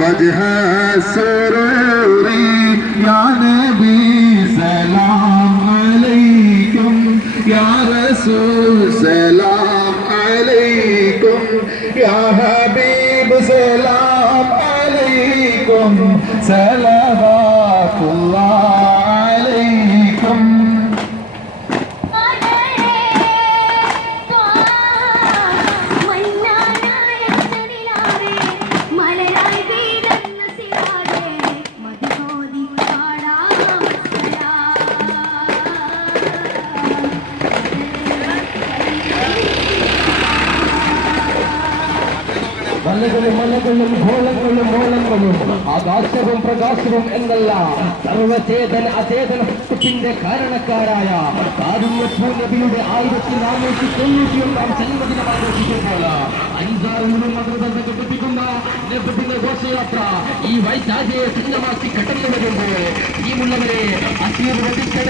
وجه السرور يا نبي سلام عليكم يا رسول سلام عليكم يا حبيب سلام عليكم صلوات الله മലകളും മലകളും ഗോളങ്ങളും മോളങ്ങളും ആകാശവും പ്രകാശവും എന്നല്ല. സർവചേതൻ അചേതന സൃഷ്ടിപ്പിന്റെ കാരണക്കാരായ കാരുണ്യഭൂനബിയുടെ ആയിരത്തി നാനൂറ്റി തൊണ്ണൂറ്റി ഒന്നാം ജന്മദിനം ആഘോഷിക്കുമ്പോൾ ഘോഷയാത്ര ഈ വൈശാഖയെ ചിഹ്നമാക്കി കടന്നു വരുമ്പോൾ ഈ മുള്ളവരെ ആശീർവദിക്കണം